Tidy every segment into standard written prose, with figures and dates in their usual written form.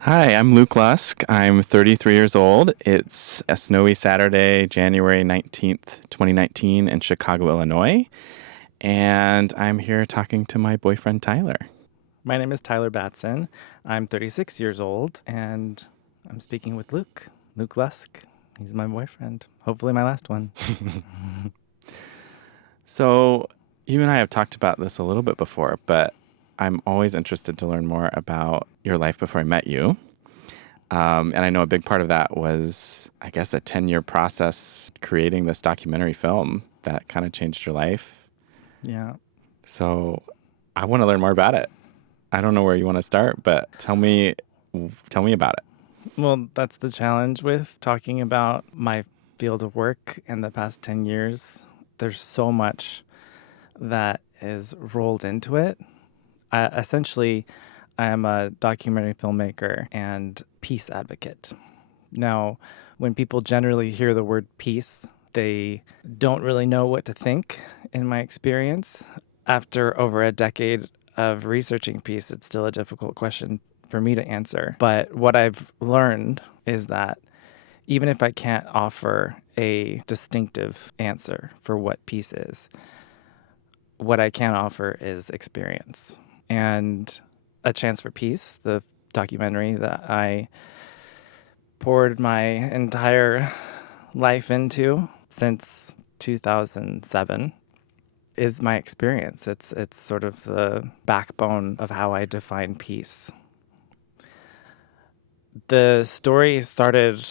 Hi, I'm Luke Lusk. I'm 33 years old. It's a snowy Saturday, January 19th, 2019, in Chicago, Illinois. And I'm here talking to my boyfriend, Tyler. My name is Tyler Batson. I'm 36 years old, and I'm speaking with Luke Lusk. He's my boyfriend. Hopefully, my last one. So, you and I have talked about this a little bit before, but I'm always interested to learn more about your life before I met you. And I know a big part of that was, I guess, a 10-year process creating this documentary film that kind of changed your life. Yeah. So I want to learn more about it. I don't know where you want to start, but tell me about it. Well, that's the challenge with talking about my field of work in the past 10 years. There's so much that is rolled into it. Essentially, I am a documentary filmmaker and peace advocate. Now, when people generally hear the word peace, they don't really know what to think, in my experience. After over a decade of researching peace, it's still a difficult question for me to answer. But what I've learned is that even if I can't offer a distinctive answer for what peace is, what I can offer is experience. And A Chance for Peace, the documentary that I poured my entire life into since 2007, is my experience. It's sort of the backbone of how I define peace. The story started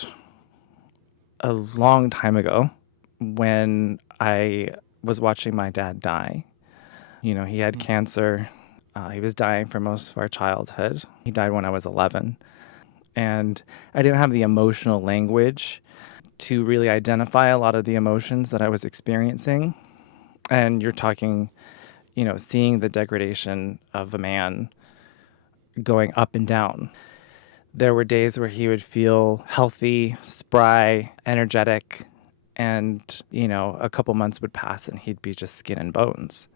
a long time ago when I was watching my dad die. He had cancer. He was dying for most of our childhood. He died when I was 11. And I didn't have the emotional language to really identify a lot of the emotions that I was experiencing. And you're talking, seeing the degradation of a man going up and down. There were days where he would feel healthy, spry, energetic, and, a couple months would pass and he'd be just skin and bones.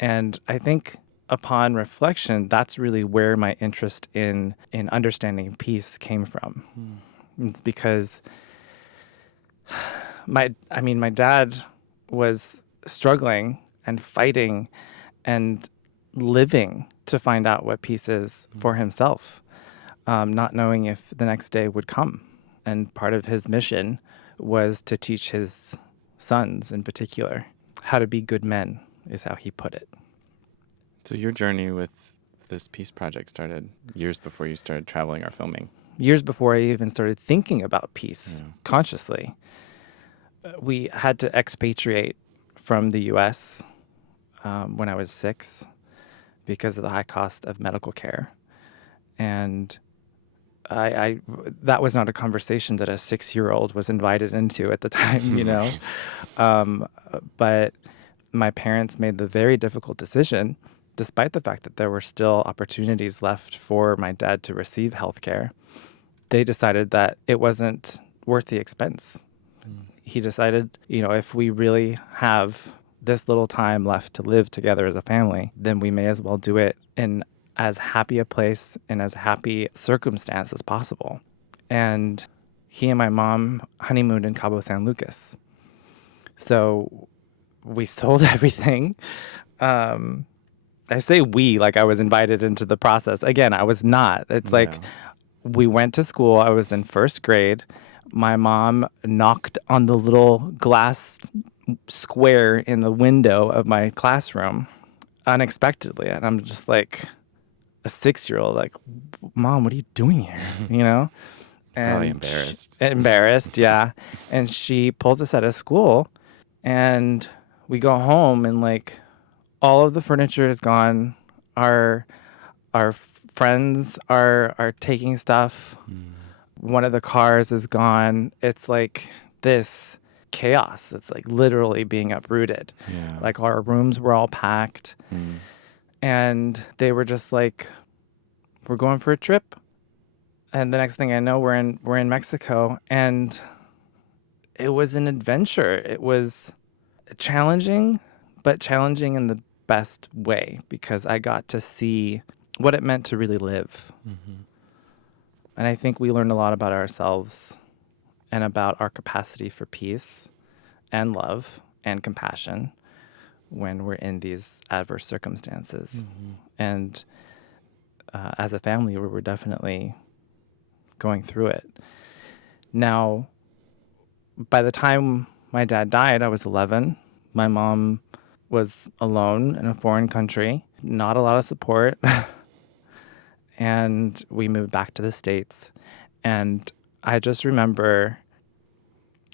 And I think upon reflection, that's really where my interest in understanding peace came from. It's because my dad was struggling and fighting and living to find out what peace is for himself, not knowing if the next day would come. And part of his mission was to teach his sons in particular how to be good men, is how he put it. So your journey with this peace project started years before you started traveling or filming. Years before I even started thinking about peace Yeah. consciously, we had to expatriate from the U.S. When I was 6 because of the high cost of medical care. And I that was not a conversation that a 6-year-old was invited into at the time. Um, but my parents made the very difficult decision, despite the fact that there were still opportunities left for my dad to receive health care. They decided that it wasn't worth the expense. He decided, if we really have this little time left to live together as a family, then we may as well do it in as happy a place and as happy circumstance as possible. And he and my mom honeymooned in Cabo San Lucas. So we sold everything. Um, I say we like I was invited into the process. Again, I was not. It's like we went to school. I was in first grade. My mom knocked on the little glass square in the window of my classroom unexpectedly. And I'm just like a 6-year-old, like, Mom, what are you doing here? Probably And embarrassed. embarrassed, yeah. And she pulls us out of school and we go home and like all of the furniture is gone. Our friends are taking stuff. One of the cars is gone. It's like this chaos. It's like literally being uprooted. Yeah. Like our rooms were all packed Mm. and they were just like, we're going for a trip. And the next thing I know, we're in Mexico, and it was an adventure. It was challenging, but challenging in the best way because I got to see what it meant to really live. And I think we learned a lot about ourselves and about our capacity for peace and love and compassion when we're in these adverse circumstances. And as a family, we were definitely going through it. Now, by the time my dad died, I was 11. My mom was alone in a foreign country, not a lot of support. And we moved back to the States. And I just remember,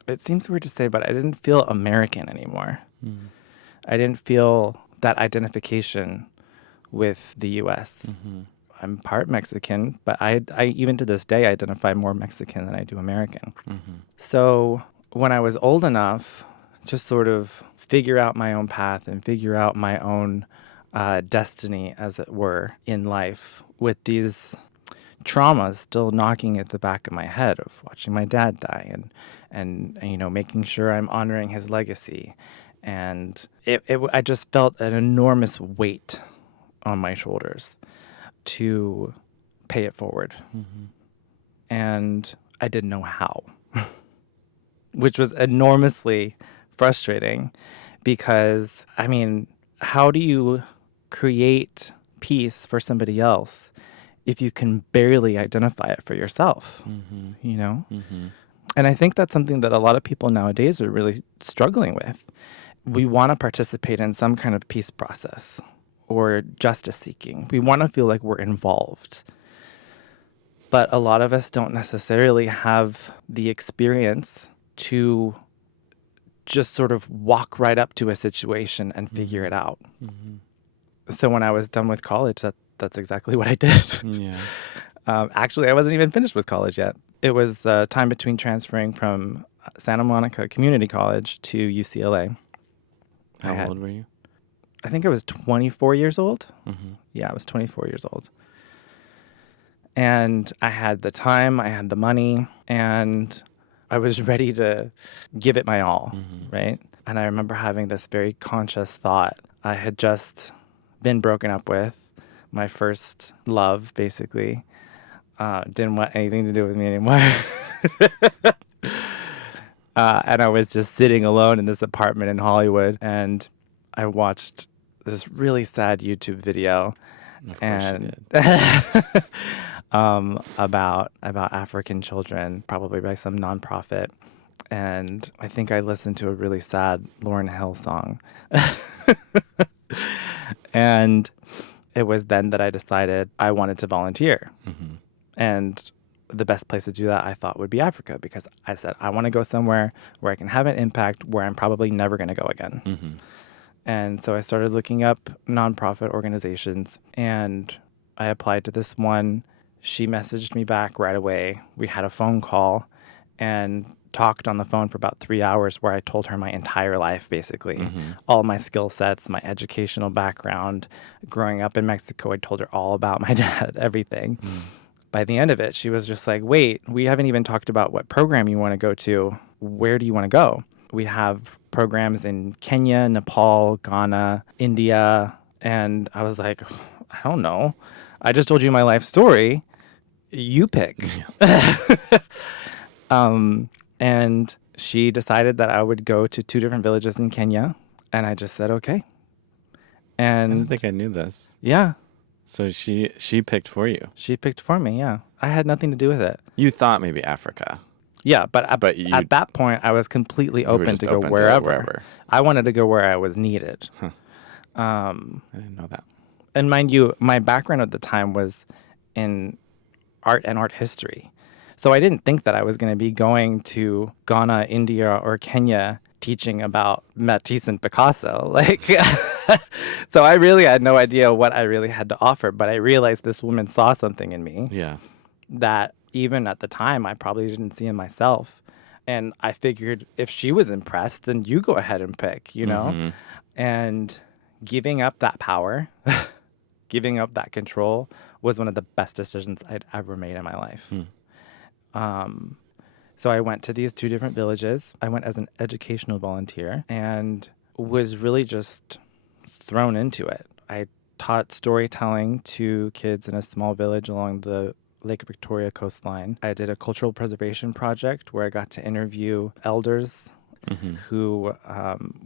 it seems weird to say, but I didn't feel American anymore. I didn't feel that identification with the U.S. I'm part Mexican, but I even to this day identify more Mexican than I do American. So when I was old enough to sort of figure out my own path and figure out my own destiny, as it were, in life, with these traumas still knocking at the back of my head of watching my dad die and you know, making sure I'm honoring his legacy. And I just felt an enormous weight on my shoulders to pay it forward. And I didn't know how, which was enormously frustrating because, I mean, how do you create peace for somebody else if you can barely identify it for yourself, you know? And I think that's something that a lot of people nowadays are really struggling with. We want to participate in some kind of peace process or justice seeking. We want to feel like we're involved. But a lot of us don't necessarily have the experience to just sort of walk right up to a situation and figure it out. So when I was done with college, that's exactly what I did. Actually, I wasn't even finished with college yet. It was the time between transferring from Santa Monica Community College to UCLA. How old were you? I think I was 24 years old. Yeah, I was 24 years old. And I had the time, I had the money, and I was ready to give it my all, right? And I remember having this very conscious thought. I had just been broken up with, my first love, basically. Didn't want anything to do with me anymore. And I was just sitting alone in this apartment in Hollywood, and I watched this really sad YouTube video. Of course you did. About African children, probably by some nonprofit. And I think I listened to a really sad Lauryn Hill song. And it was then that I decided I wanted to volunteer. And the best place to do that, I thought, would be Africa, because I said, I want to go somewhere where I can have an impact where I'm probably never going to go again. And so I started looking up nonprofit organizations, and I applied to this one. She messaged me back right away. We had a phone call and talked on the phone for about 3 hours, where I told her my entire life, basically. All my skill sets, my educational background. Growing up in Mexico, I told her all about my dad, everything. By the end of it, she was just like, wait, we haven't even talked about what program you want to go to. Where do you want to go? We have programs in Kenya, Nepal, Ghana, India. And I was like, I don't know. I just told you my life story. You pick. And she decided that I would go to 2 different villages in Kenya. And I just said, okay. And I don't think I knew this. Yeah. So she picked for you. She picked for me, yeah. I had nothing to do with it. You thought maybe Africa. Yeah, but at that point, I was completely open to go wherever. I wanted to go where I was needed. I didn't know that. And mind you, my background at the time was in art and art history. So I didn't think that I was going to be going to Ghana, India, or Kenya teaching about Matisse and Picasso. So I really had no idea what I really had to offer, but I realized this woman saw something in me that even at the time I probably didn't see in myself. And I figured if she was impressed, then you go ahead and pick, you know? And giving up that power, giving up that control was one of the best decisions I'd ever made in my life. So I went to these 2 different villages. I went as an educational volunteer and was really just thrown into it. I taught storytelling to kids in a small village along the Lake Victoria coastline. I did a cultural preservation project where I got to interview elders Mm-hmm. who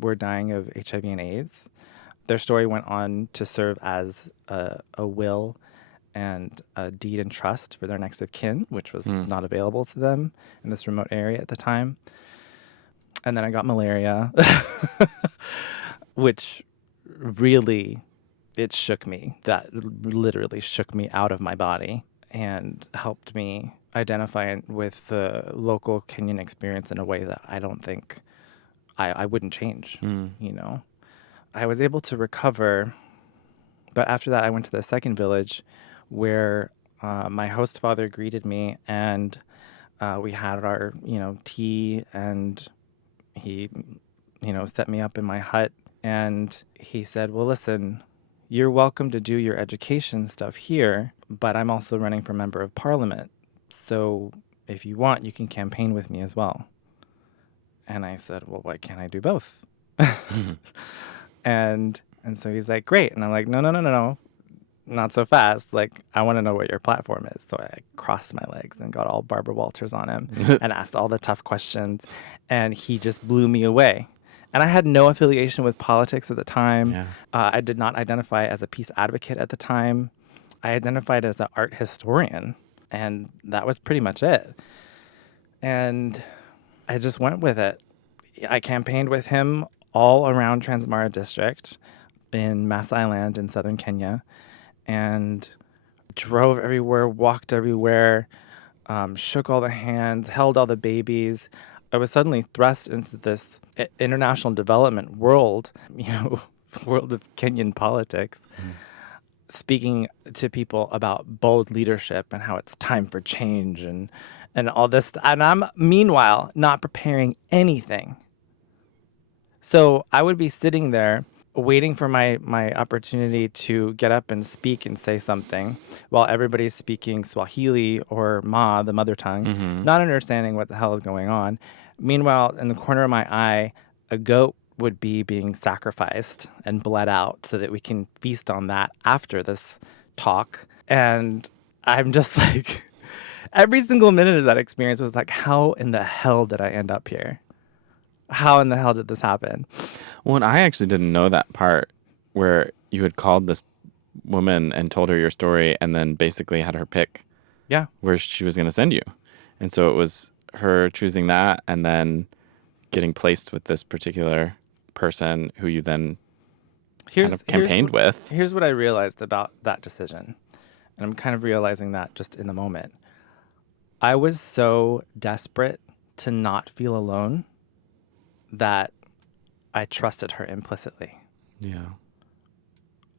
were dying of HIV and AIDS. Their story went on to serve as a will and a deed and trust for their next of kin, which was Mm. not available to them in this remote area at the time. And then I got malaria, which really, it shook me. That literally shook me out of my body and helped me identify with the local Kenyan experience in a way that I don't think I wouldn't change, Mm. you know. I was able to recover, but after that I went to the second village where my host father greeted me, and we had our, tea, and he, set me up in my hut, and he said, well, listen, you're welcome to do your education stuff here, but I'm also running for member of parliament. So if you want, you can campaign with me as well. And I said, well, why can't I do both? And so he's like, great. And I'm like, no, not so fast. Like, I want to know what your platform is. So I crossed my legs and got all Barbara Walters on him and asked all the tough questions. And he just blew me away. And I had no affiliation with politics at the time. Yeah. I did not identify as a peace advocate at the time. I identified as an art historian. And that was pretty much it. And I just went with it. I campaigned with him all around Transmara District in Masai Land in southern Kenya, and drove everywhere, walked everywhere, shook all the hands, held all the babies. I was suddenly thrust into this international development world, world of Kenyan politics, speaking to people about bold leadership and how it's time for change and all this. And I'm, meanwhile, not preparing anything. So I would be sitting there waiting for my opportunity to get up and speak and say something while everybody's speaking Swahili or Ma, the mother tongue, not understanding what the hell is going on. Meanwhile, in the corner of my eye, a goat would be being sacrificed and bled out so that we can feast on that after this talk. And I'm just like, every single minute of that experience was like, how in the hell did I end up here? How in the hell did this happen? Well, and I actually didn't know that part where you had called this woman and told her your story and then basically had her pick Yeah. where she was going to send you. And so it was her choosing that and then getting placed with this particular person who you then kind of campaigned with. Here's what I realized about that decision. And I'm kind of realizing that just in the moment. I was so desperate to not feel alone that I trusted her implicitly. Yeah.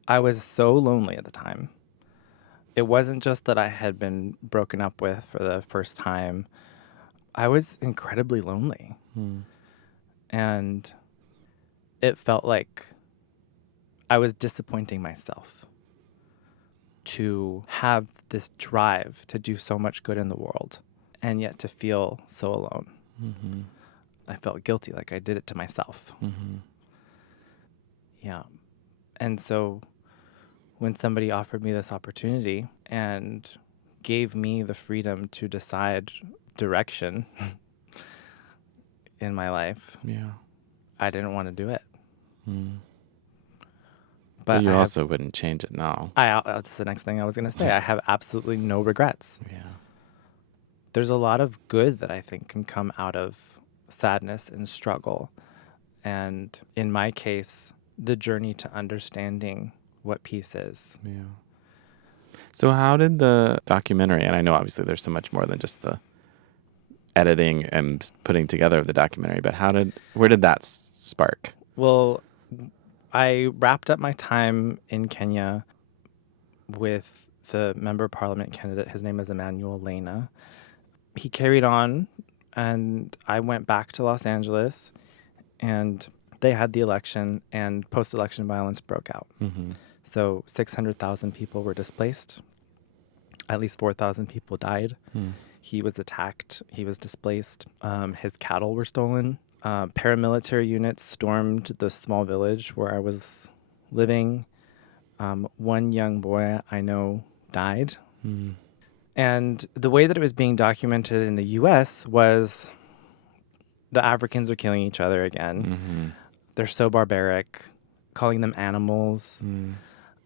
I was so lonely at the time. It wasn't just that I had been broken up with for the first time. I was incredibly lonely. And it felt like I was disappointing myself to have this drive to do so much good in the world and yet to feel so alone. I felt guilty, like I did it to myself. Yeah. And so when somebody offered me this opportunity and gave me the freedom to decide direction in my life, Yeah. I didn't want to do it. But you I also wouldn't change it now. that's the next thing I was going to say. I have absolutely no regrets. Yeah. There's a lot of good that I think can come out of sadness and struggle. And in my case, the journey to understanding what peace is. Yeah. So how did the documentary, and I know obviously there's so much more than just the editing and putting together of the documentary, but where did that spark? Well, I wrapped up my time in Kenya with the member of parliament candidate. His name is Emmanuel Lena. He carried on, and I went back to Los Angeles, and they had the election, and post-election violence broke out. So 600,000 people were displaced. At least 4,000 people died. He was attacked. He was displaced. His cattle were stolen. Paramilitary units stormed the small village where I was living. One young boy I know died. And the way that it was being documented in the US was the Africans are killing each other again. Mm-hmm. They're so barbaric, calling them animals.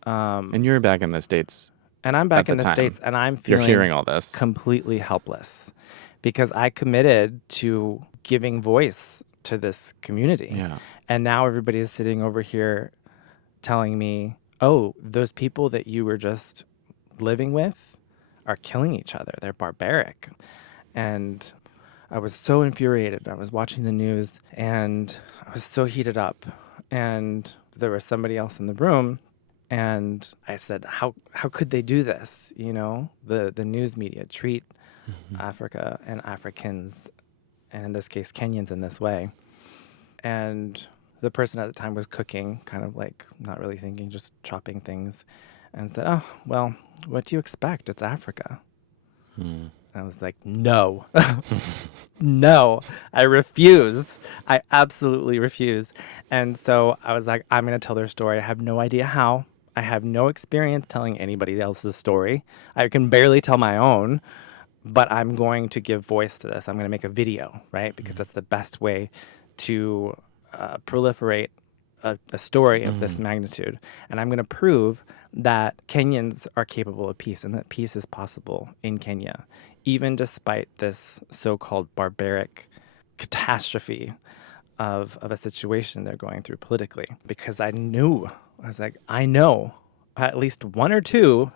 And you're back in the States And I'm at back the in the time. States, and I'm You're feeling hearing all this. completely helpless because I committed to giving voice to this community. Yeah. And now everybody is sitting over here telling me, oh, those people that you were just living with are killing each other. They're barbaric. And I was so infuriated. I was watching the news and I was so heated up. And there was somebody else in the room. And I said, how could they do this? You know, the news media treat Africa and Africans, and in this case, Kenyans, in this way. And the person at the time was cooking, kind of like not really thinking, just chopping things, and said, oh, well, what do you expect? It's Africa. I was like, no, no, I refuse. I absolutely refuse. And so I was like, I'm going to tell their story. I have no idea how. I have no experience telling anybody else's story. I can barely tell my own, but I'm going to give voice to this. I'm going to make a video, right? Because that's the best way to proliferate a story of this magnitude. And I'm going to prove that Kenyans are capable of peace and that peace is possible in Kenya, even despite this so-called barbaric catastrophe of a situation they're going through politically. Because I was like, I know at least one or two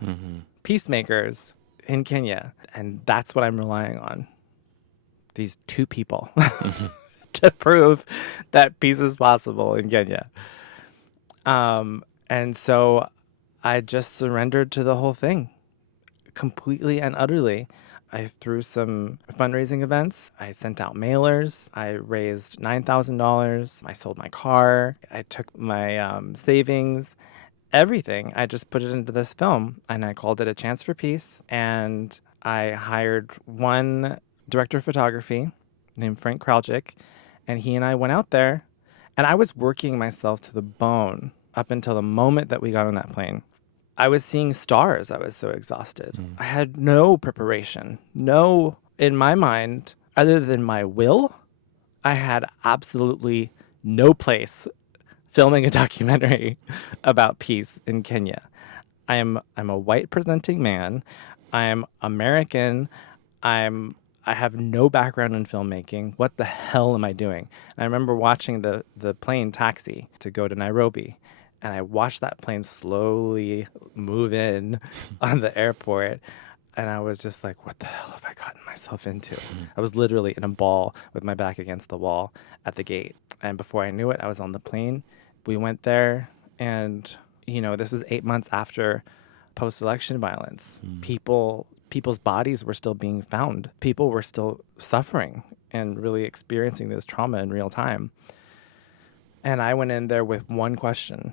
peacemakers in Kenya. And that's what I'm relying on. These two people to prove that peace is possible in Kenya. And so I just surrendered to the whole thing completely and utterly. I threw some fundraising events. I sent out mailers. I raised $9,000. I sold my car. I took my savings, everything. I just put it into this film, and I called it A Chance for Peace. And I hired one director of photography named Frank Kraljic, and he and I went out there, and I was working myself to the bone up until the moment that we got on that plane. I was seeing stars. I was so exhausted. I had no preparation. No, in my mind, other than my will, I had absolutely no place filming a documentary about peace in Kenya. I'm a white presenting man. I'm American. I have no background in filmmaking. What the hell am I doing? And I remember watching the plane taxi to go to Nairobi. And I watched that plane slowly move in on the airport. And I was just like, what the hell have I gotten myself into? I was literally in a ball with my back against the wall at the gate. And before I knew it, I was on the plane. We went there. And, you know, this was 8 months after post-election violence. People's bodies were still being found. People were still suffering and really experiencing this trauma in real time. And I went in there with one question.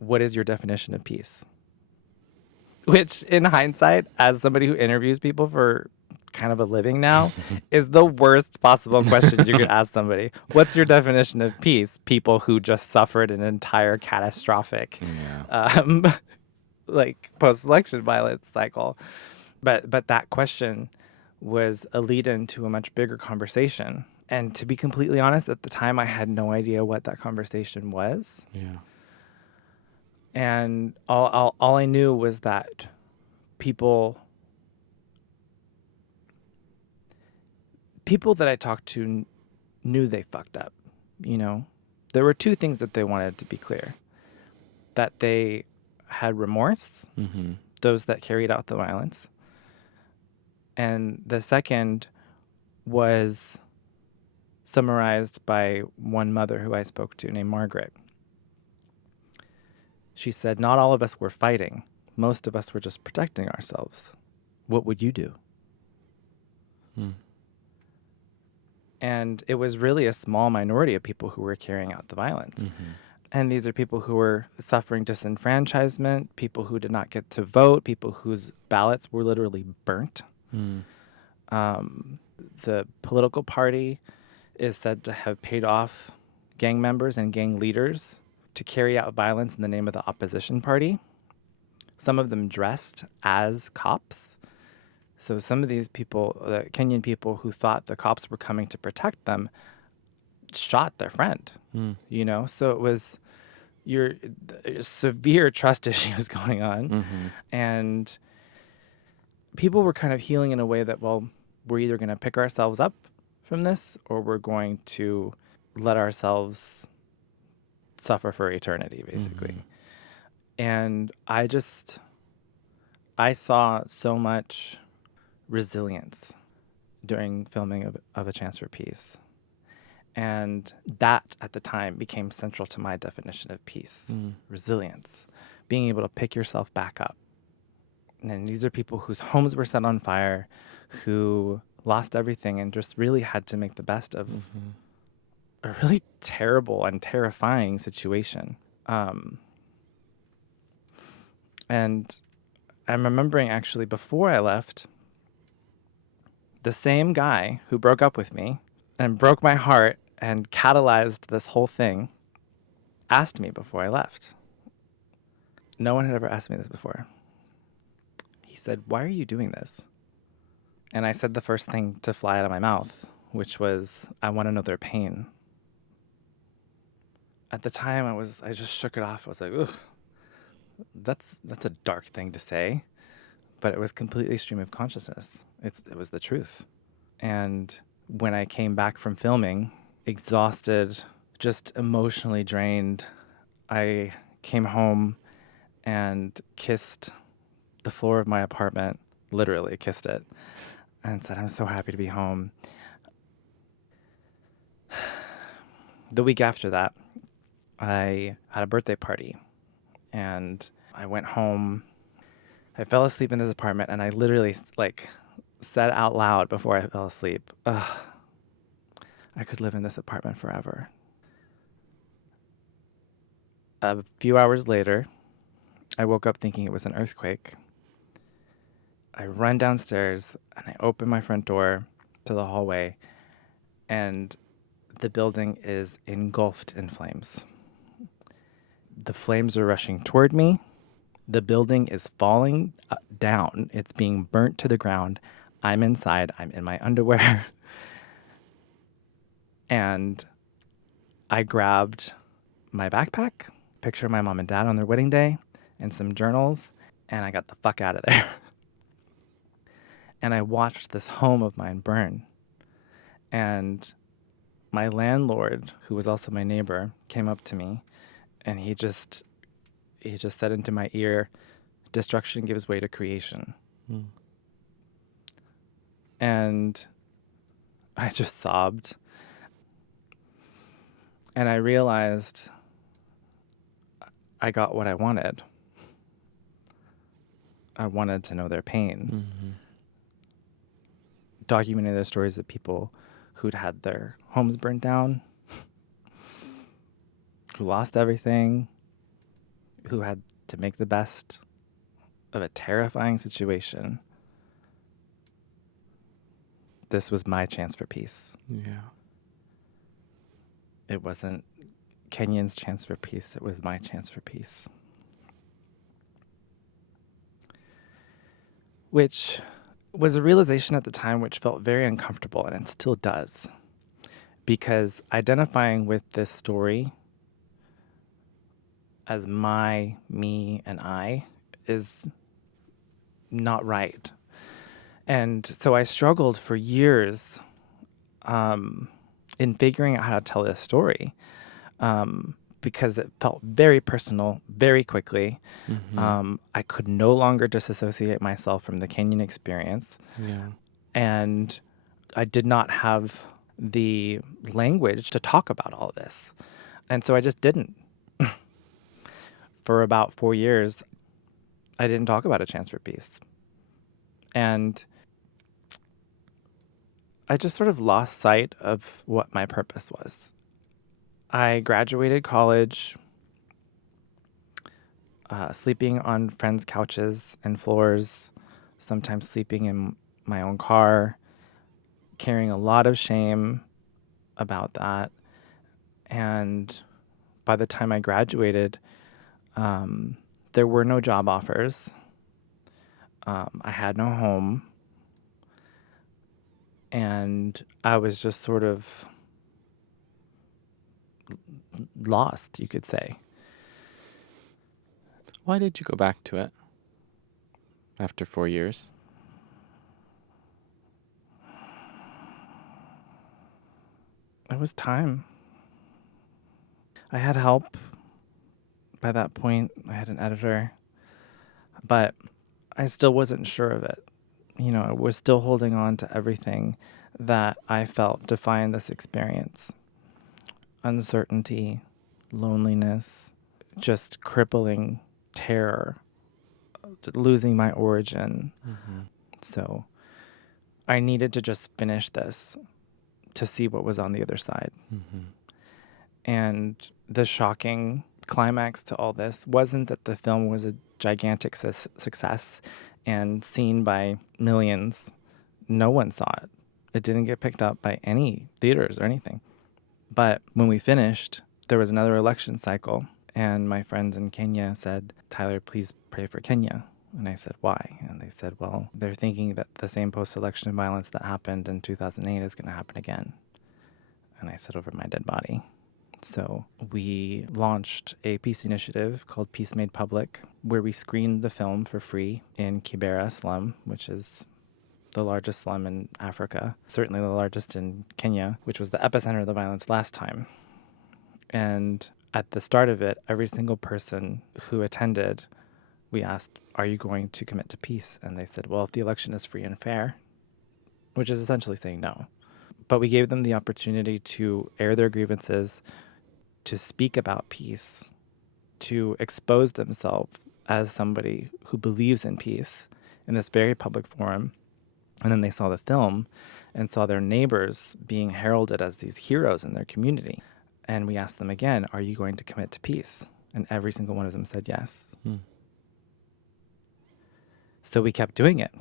What is your definition of peace? Which, in hindsight, as somebody who interviews people for kind of a living now, is the worst possible question you could ask somebody. What's your definition of peace? People who just suffered an entire catastrophic, like post-election violence cycle. But that question was a lead-in to a much bigger conversation. And to be completely honest, at the time, I had no idea what that conversation was. Yeah. And all I knew was that people that I talked to knew they fucked up, you know? There were two things that they wanted to be clear. That they had remorse, those that carried out the violence. And the second was summarized by one mother who I spoke to named Margaret. She said, not all of us were fighting. Most of us were just protecting ourselves. What would you do? And it was really a small minority of people who were carrying out the violence. And these are people who were suffering disenfranchisement, people who did not get to vote, people whose ballots were literally burnt. The political party is said to have paid off gang members and gang leaders to carry out violence in the name of the opposition party. some of them dressed as cops. So some of these people, the Kenyan people who thought the cops were coming to protect them, shot their friend, Mm. So it was your severe trust issues going on. Mm-hmm. And people were kind of healing in a way that, well, we're either going to pick ourselves up from this or we're going to let ourselves suffer for eternity, basically. Mm-hmm. And I saw so much resilience during filming of A Chance for Peace. And that at the time became central to my definition of peace, resilience, being able to pick yourself back up. And these are people whose homes were set on fire, who lost everything and just really had to make the best of a really terrible and terrifying situation. And I'm remembering actually before I left, the same guy who broke up with me and broke my heart and catalyzed this whole thing asked me before I left. No one had ever asked me this before. He said, "Why are you doing this?" And I said the first thing to fly out of my mouth, which was, "I want to know their pain." At the time, I just shook it off. I was like, "Ugh, that's a dark thing to say," but it was completely stream of consciousness. It was the truth. And when I came back from filming, exhausted, just emotionally drained, I came home and kissed the floor of my apartment, literally kissed it, and said, "I'm so happy to be home." The week after that, I had a birthday party, and I went home. I fell asleep in this apartment, and I literally said out loud before I fell asleep, "Ugh, I could live in this apartment forever." A few hours later, I woke up thinking it was an earthquake. I run downstairs and I open my front door to the hallway, and the building is engulfed in flames. The flames are rushing toward me. The building is falling down. It's being burnt to the ground. I'm inside. I'm in my underwear. And I grabbed my backpack, picture of my mom and dad on their wedding day, and some journals, and I got the fuck out of there. And I watched this home of mine burn. And my landlord, who was also my neighbor, came up to me, and he just said into my ear, "Destruction gives way to creation." And I just sobbed. And I realized I got what I wanted. I wanted to know their pain. Documenting the stories of people who'd had their homes burned down, who lost everything, who had to make the best of a terrifying situation. This was my chance for peace. Yeah. It wasn't Kenyan's chance for peace. It was my chance for peace. Which was a realization at the time which felt very uncomfortable, and it still does. Because identifying with this story as me, and I is not right. And so I struggled for years in figuring out how to tell this story because it felt very personal, very quickly. I could no longer disassociate myself from the Kenyan experience. Yeah. And I did not have the language to talk about all of this. And so I just didn't. For about 4 years, I didn't talk about A Chance for Peace. And I just sort of lost sight of what my purpose was. I graduated college, sleeping on friends' couches and floors, sometimes sleeping in my own car, carrying a lot of shame about that. And by the time I graduated, the There were no job offers. I had no home. And I was just sort of lost, you could say. Why did you go back to it after 4 years? It was time. I had help. By that point, I had an editor, but I still wasn't sure of it. You know, I was still holding on to everything that I felt defined this experience. Uncertainty, loneliness, just crippling terror, losing my origin. Mm-hmm. So I needed to just finish this to see what was on the other side. Mm-hmm. And the shocking climax to all this wasn't that the film was a gigantic success and seen by millions. No one saw it. It didn't get picked up by any theaters or anything. But when we finished, there was another election cycle, and my friends in Kenya said, "Tyler, please pray for Kenya." And I said, "Why?" And they said, "Well, they're thinking that the same post-election violence that happened in 2008 is going to happen again." And I said, "Over my dead body." So we launched a peace initiative called Peace Made Public, where we screened the film for free in Kibera slum, which is the largest slum in Africa, certainly the largest in Kenya, which was the epicenter of the violence last time. And at the start of it, every single person who attended, we asked, "Are you going to commit to peace?" And they said, "Well, if the election is free and fair," which is essentially saying no. But we gave them the opportunity to air their grievances, to speak about peace, to expose themselves as somebody who believes in peace in this very public forum. And then they saw the film and saw their neighbors being heralded as these heroes in their community. And we asked them again, "Are you going to commit to peace?" And every single one of them said yes. So we kept doing it.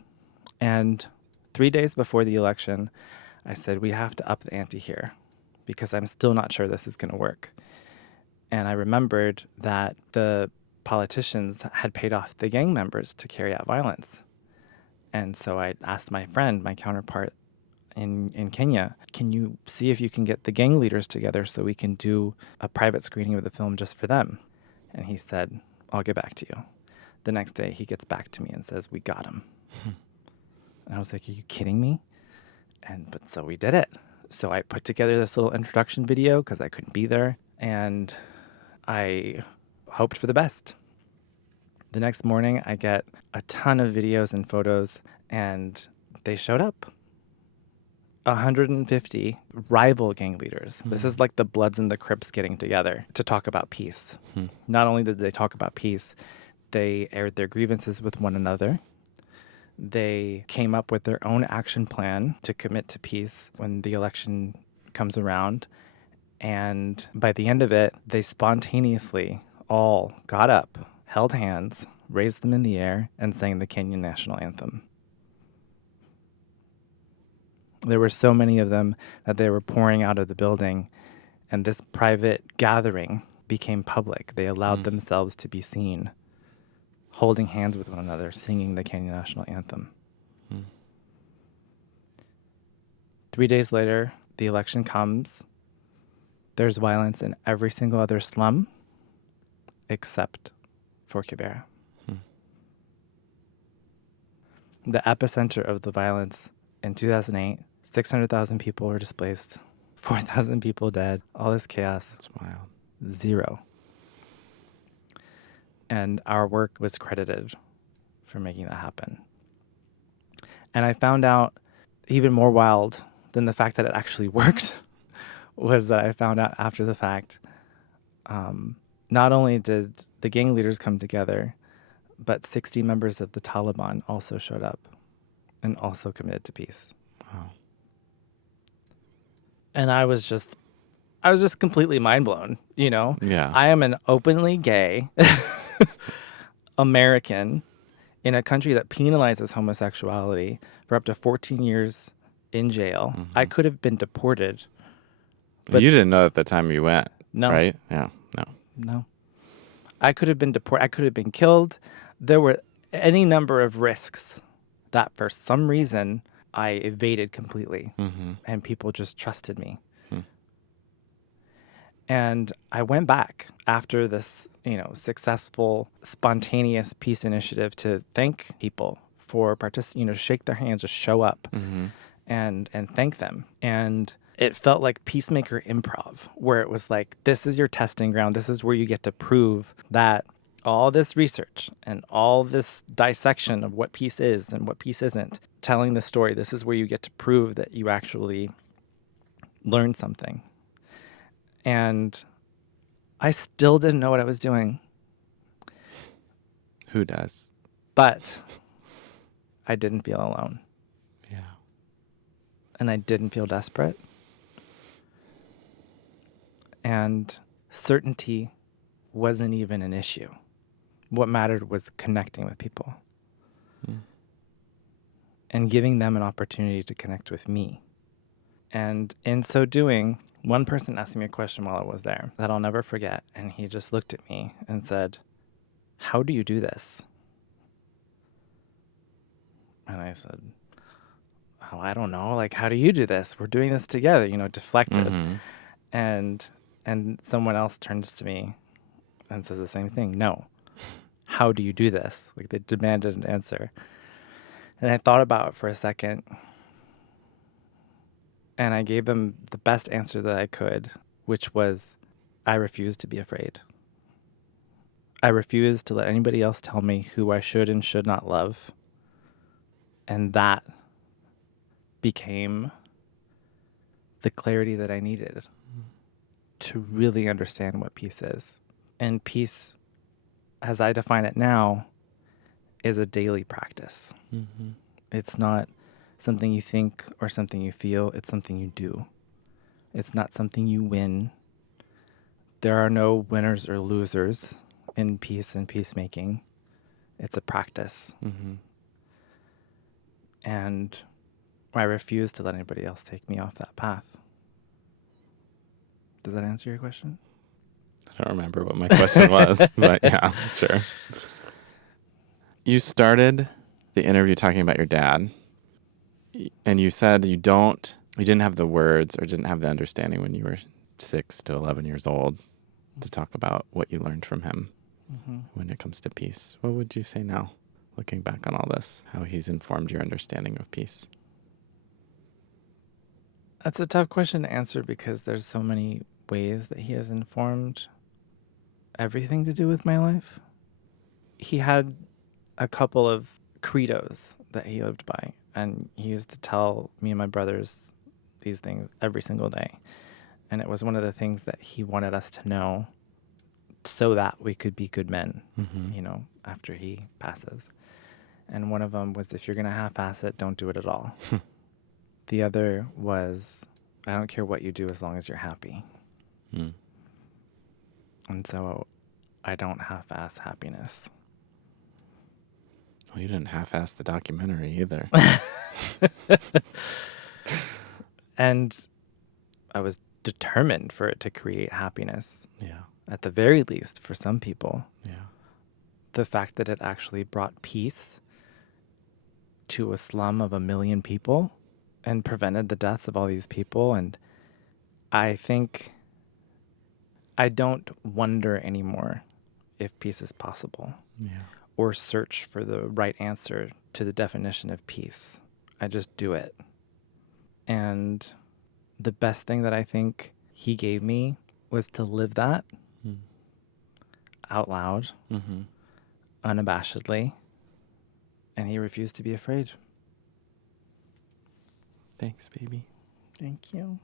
And 3 days before the election, I said, "We have to up the ante here because I'm still not sure this is going to work." And I remembered that the politicians had paid off the gang members to carry out violence. And so I asked my friend, my counterpart in Kenya, "Can you see if you can get the gang leaders together so we can do a private screening of the film just for them?" And he said, "I'll get back to you." The next day, he gets back to me and says, "We got him." And I was like, "Are you kidding me?" But so we did it. So I put together this little introduction video because I couldn't be there, and I hoped for the best. The next morning, I get a ton of videos and photos, and they showed up. 150 rival gang leaders. This is like the Bloods and the Crips getting together to talk about peace. Not only did they talk about peace, they aired their grievances with one another. They came up with their own action plan to commit to peace when the election comes around. And by the end of it, they spontaneously all got up, held hands, raised them in the air, and sang the Kenyan national anthem. There were so many of them that they were pouring out of the building, and this private gathering became public. They allowed themselves to be seen, holding hands with one another, singing the Kenyan national anthem. 3 days later, the election comes. There's violence in every single other slum except for Kibera. The epicenter of the violence in 2008, 600,000 people were displaced, 4,000 people dead, all this chaos. That's wild. Zero. And our work was credited for making that happen. And I found out, even more wild than the fact that it actually worked, was that I found out after the fact, not only did the gang leaders come together, but 60 members of the Taliban also showed up and also committed to peace. Wow. And I was just completely mind blown, you know? Yeah. I am an openly gay American in a country that penalizes homosexuality for up to 14 years in jail. I could have been deported. But you didn't know at the time you went, No. right? Yeah, no. No. I could have been deported. I could have been killed. There were any number of risks that for some reason I evaded completely, and people just trusted me. And I went back after this, successful, spontaneous peace initiative to thank people for shake their hands, just show up and thank them. And it felt like peacemaker improv, where it was like, this is your testing ground. This is where you get to prove that all this research and all this dissection of what peace is and what peace isn't, telling the story, this is where you get to prove that you actually learned something. And I still didn't know what I was doing. Who does? But I didn't feel alone. Yeah. And I didn't feel desperate. And certainty wasn't even an issue. What mattered was connecting with people and giving them an opportunity to connect with me. And in so doing, one person asked me a question while I was there that I'll never forget. And he just looked at me and said, "How do you do this?" And I said, "Oh, I don't know. Like, how do you do this? We're doing this together," deflected. And someone else turns to me and says the same thing. "No. How do you do this?" Like, they demanded an answer. And I thought about it for a second. And I gave them the best answer that I could, which was, I refuse to be afraid. I refuse to let anybody else tell me who I should and should not love. And that became the clarity that I needed to really understand what peace is. And peace, as I define it now, is a daily practice. It's not something you think or something you feel. It's something you do. It's not something you win. There are no winners or losers in peace and peacemaking. It's a practice. And I refuse to let anybody else take me off that path. Does that answer your question? I don't remember what my question was, but yeah, sure. You started the interview talking about your dad, and you said you didn't have the words or didn't have the understanding when you were 6 to 11 years old to talk about what you learned from him when it comes to peace. What would you say now, looking back on all this, how he's informed your understanding of peace? That's a tough question to answer because there's so many ways that he has informed everything to do with my life. He had a couple of credos that he lived by, and he used to tell me and my brothers these things every single day. And it was one of the things that he wanted us to know so that we could be good men, after he passes. And one of them was, if you're going to half-ass it, don't do it at all. The other was, I don't care what you do as long as you're happy. And so I don't half-ass happiness. Well, you didn't half-ass the documentary either. And I was determined for it to create happiness. Yeah. At the very least, for some people. Yeah. The fact that it actually brought peace to a slum of 1 million people and prevented the deaths of all these people. And I think I don't wonder anymore if peace is possible. Yeah. Or search for the right answer to the definition of peace. I just do it. And the best thing that I think he gave me was to live that out loud, unabashedly, and he refused to be afraid. Thanks, baby. Thank you.